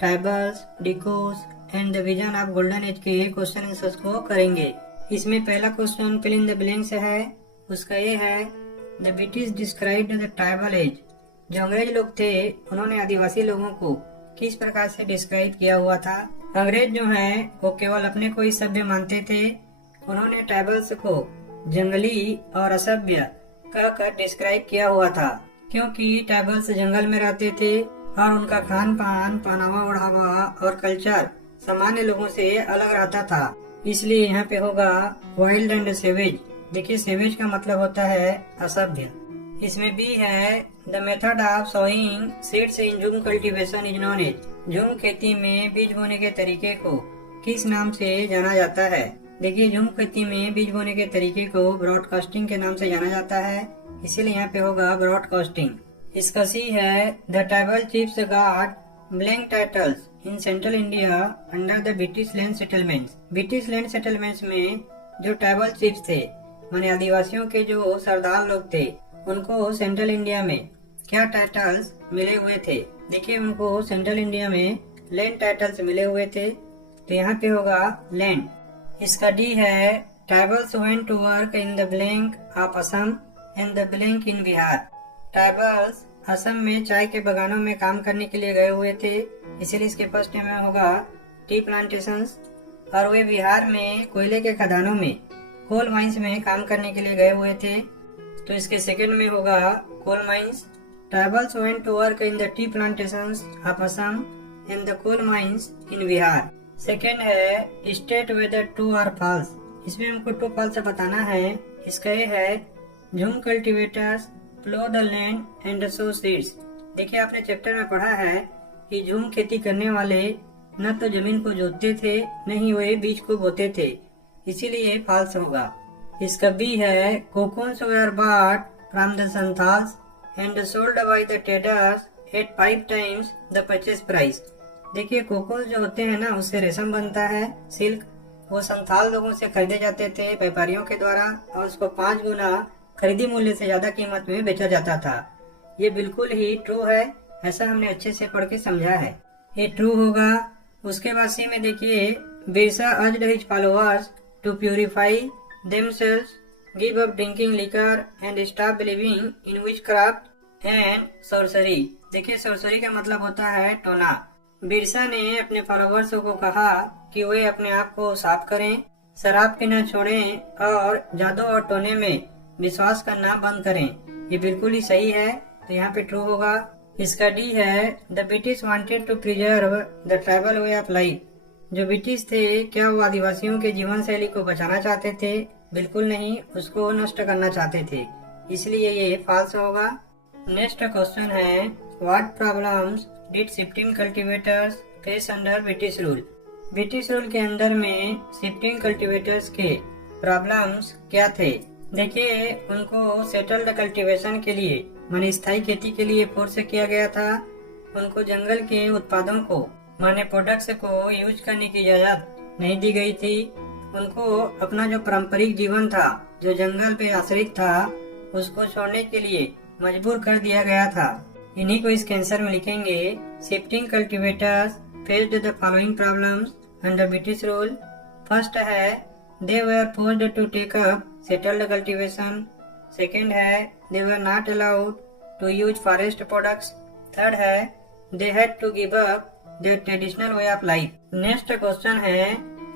Tribals, Dikus and the vision of golden age के question answers को करेंगे। इसमें पहला question fill in the blanks है, उसका ये है the British described the tribal as. जो अंग्रेज लोग थे उन्होंने आदिवासी लोगों को किस प्रकार से डिस्क्राइब किया हुआ था। अंग्रेज जो है वो केवल अपने को ही सभ्य मानते थे। उन्होंने ट्राइबल्स को जंगली और असभ्य कहकर डिस्क्राइब किया हुआ था, क्योंकि ट्राइबल्स जंगल में रहते थे और उनका खान पान, पहनावा ओढ़ावा और कल्चर सामान्य लोगों से अलग रहता था। इसलिए यहाँ पे होगा वाइल्ड एंड सेवेज। देखिए सेवेज का मतलब होता है असभ्य। इसमें भी है the method of sowing seeds in jhum cultivation is known as. Jhum खेती में बीज बोने के तरीके को किस नाम से जाना जाता है। देखिए जूम खेती में बीज बोने के तरीके को ब्रॉडकास्टिंग के नाम से जाना जाता है, इसीलिए यहाँ पे होगा ब्रॉडकास्टिंग। इसका सी है the tribal chiefs got blank titles in central India under the British land settlements. British land settlements में जो ट्राइबल चीफ्स थे माने आदिवासियों के जो सरदार लोग थे उनको सेंट्रल इंडिया में क्या टाइटल्स मिले हुए थे। देखिए उनको सेंट्रल इंडिया में लैंड टाइटल्स मिले हुए थे, तो यहाँ पे होगा लैंड। इसका डी है tribals went to work in the blank of Assam and the blank in Bihar. Tribals Assam में चाय के बागानों में काम करने के लिए गए हुए थे, इसीलिए इसके फर्स्ट में होगा टी प्लांटेशंस। और वे बिहार में कोयले के खदानों में कोल माइंस में काम करने के लिए गए हुए थे, तो इसके सेकंड में होगा coal mines. Tribals went to work in the tea plantations of Assam and the coal mines in Bihar. Second है स्टेट वेदर ट्रू और फॉल्स। इसमें हमको ट्रू फॉल्स बताना है। इसका ये है jhum cultivators plough the land and sow seeds. देखिए आपने चैप्टर में पढ़ा है कि झूम खेती करने वाले न तो जमीन को जोतते थे न ही वे बीज को बोते थे, इसीलिए फॉल्स होगा। इसका बी है cocoons were bought from the Santhals and sold by the traders at 5 times the purchase price. देखिए कोकून्स जो होते हैं ना उससे रेशम बनता है, सिल्क। वो संथाल लोगों से खरीदे जाते थे व्यापारियों के द्वारा और उसको 5 गुना खरीदी मूल्य से ज्यादा कीमत में बेचा जाता था। ये बिल्कुल ही ट्रू है, ऐसा हमने अच्छे से पढ़ के समझा है, ये ट्रू होगा। उसके बाद सी में देखिए Birsa urged his followers to purify themselves, give up drinking liquor and stop believing in witchcraft and sorcery। देखिए sorcery का मतलब होता है टोना। बिरसा ने अपने फॉलोवर्स को कहा कि वे अपने आप को साफ करें, शराब पीना छोड़ें और जादू और टोने में विश्वास करना बंद करें। ये बिल्कुल ही सही है, तो यहाँ पे ट्रू होगा। इसका डी है the British wanted to preserve the tribal way of life. जो ब्रिटिश थे क्या वो आदिवासियों के जीवन शैली को बचाना चाहते थे? बिल्कुल नहीं, उसको नष्ट करना चाहते थे, इसलिए ये फॉल्स होगा। नेक्स्ट क्वेश्चन है what problems did shifting cultivators face under British rule. British rule के अंदर में शिफ्टिंग कल्टीवेटर्स के प्रॉब्लम्स क्या थे। देखिए उनको सेटल्ड कल्टीवेशन के लिए माने स्थायी खेती के लिए फोर्स किया गया था। उनको जंगल के उत्पादों को माने प्रोडक्ट्स को यूज करने की इजाजत नहीं दी गई थी। उनको अपना जो पारंपरिक जीवन था जो जंगल पे आश्रित था उसको छोड़ने के लिए मजबूर कर दिया गया था। इन्हीं को इस आंसर में लिखेंगे shifting cultivators faced the following problems under British rule. First है they were forced to take up settled cultivation. Second है they were not allowed to use forest products. Third है they had to give up their traditional way of life. Next question है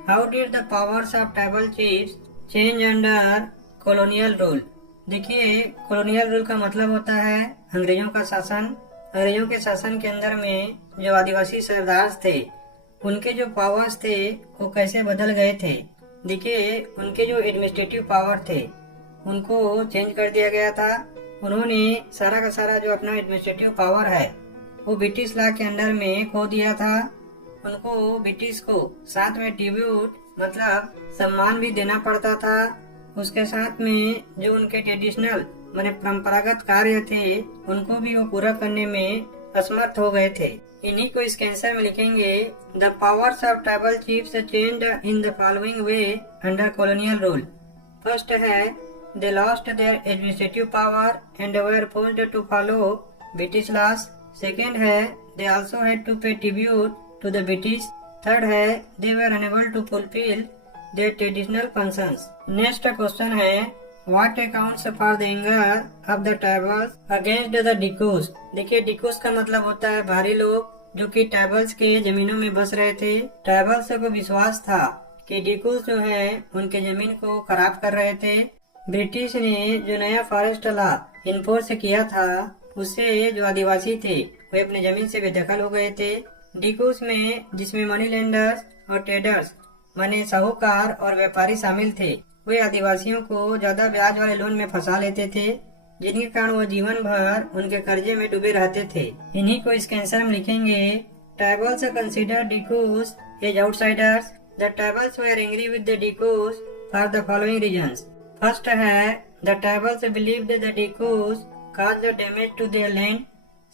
how did the powers of tribal chiefs change under colonial rule। देखिए colonial rule का मतलब होता है अंग्रेजों का शासन। अंग्रेजों के शासन के अंदर में जो आदिवासी सरदार थे उनके जो पावर्स थे वो कैसे बदल गए थे। देखिए उनके जो एडमिनिस्ट्रेटिव पावर थे उनको चेंज कर दिया गया था। उन्होंने सारा का सारा जो अपना एडमिनिस्ट्रेटिव पावर है वो ब्रिटिश लॉ के अंडर में खो दिया था। उनको ब्रिटिश को साथ में ट्रिब्यूट मतलब सम्मान भी देना पड़ता था। उसके साथ में जो उनके ट्रेडिशनल माने परंपरागत कार्य थे उनको भी वो पूरा करने में असमर्थ हो गए थे। इन्हीं को इस आंसर में लिखेंगे the powers of tribal chiefs changed in the following way under colonial rule. First है they lost their administrative power and were forced to follow British laws. Second है they also had to pay tribute to the British. Third है they were unable to fulfill their traditional functions. Next question है what accounts for the anger of the tribals against the Dicus. देखिए Dicus का मतलब होता है भारी लोग जो कि ट्राइबल्स के जमीनों में बस रहे थे। ट्राइबल्स को विश्वास था कि डिकूस जो है उनके जमीन को खराब कर रहे थे। ब्रिटिश ने जो नया फॉरेस्ट लॉ इन्फोर्स किया था उससे जो आदिवासी थे वे अपने जमीन से बेदखल हो गए थे। डिकूस में जिसमें मनी लेंडर्स और ट्रेडर्स माने साहूकार और व्यापारी शामिल थे, वे आदिवासियों को ज्यादा ब्याज वाले लोन में फंसा लेते थे जिनके कारण वो जीवन भर उनके कर्जे में डूबे रहते थे। इन्हीं को इसके आंसर में लिखेंगे tribals consider Dikus as outsiders. The tribals were angry with the Dikus for the following reasons. First है the tribals believed the Dikus caused the damage to their land.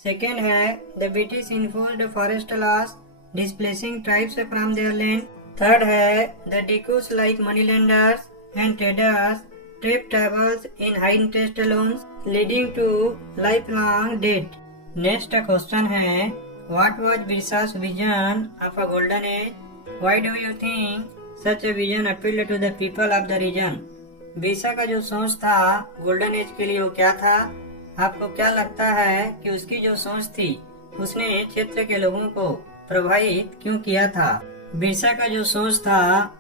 Second है the British enforced forest laws displacing tribes from their land. Third है the Dikus like money lenders and traders trip tribals in high interest loans leading to lifelong debt. Next question है what was बिरसा's vision of a golden age? Why do you think such a vision appealed to the people of the region? Birsa का जो सोच था golden age के लिए वो क्या था? आपको क्या लगता है कि उसकी जो सोच थी उसने क्षेत्र के लोगों को प्रभावित क्यों किया था? बिरसा का जो सोच था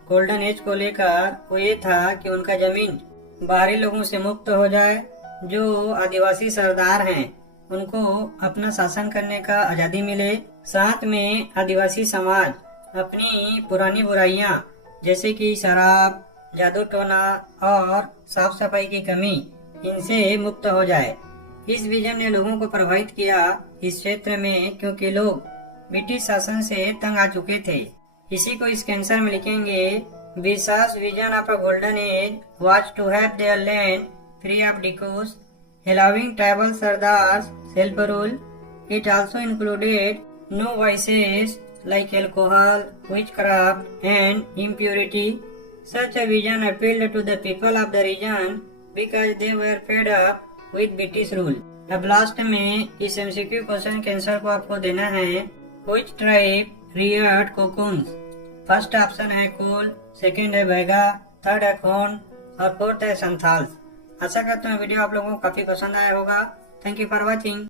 गोल्डन एज को लेकर वो ये था कि उनका जमीन बाहरी लोगों से मुक्त हो जाए। जो आदिवासी सरदार हैं उनको अपना शासन करने का आजादी मिले। साथ में आदिवासी समाज अपनी पुरानी बुराइयां जैसे कि शराब, जादू टोना और साफ सफाई की कमी इनसे मुक्त हो जाए। इस विजन ने लोगों को प्रभावित किया इस क्षेत्र में क्योंकि लोग ब्रिटिश शासन से तंग आ चुके थे। इसी को इसके आंसर में लिखेंगे बिरसा's vision of a golden age was to have their land free of Dicus, allowing tribal sardars self-rule. It also included no vices like alcohol, witchcraft and impurity. Such a vision appealed to the people of the region because they were fed up with British rule. अब last में इस MCQ question के answer को आपको देना है Which tribe reared cocoons? First option है कोल, second है बैगा, थर्ड है खोन और फोर्थ है संथाल्स। आशा करता हूँ वीडियो आप लोगों को काफी पसंद आया होगा। Thank you for watching.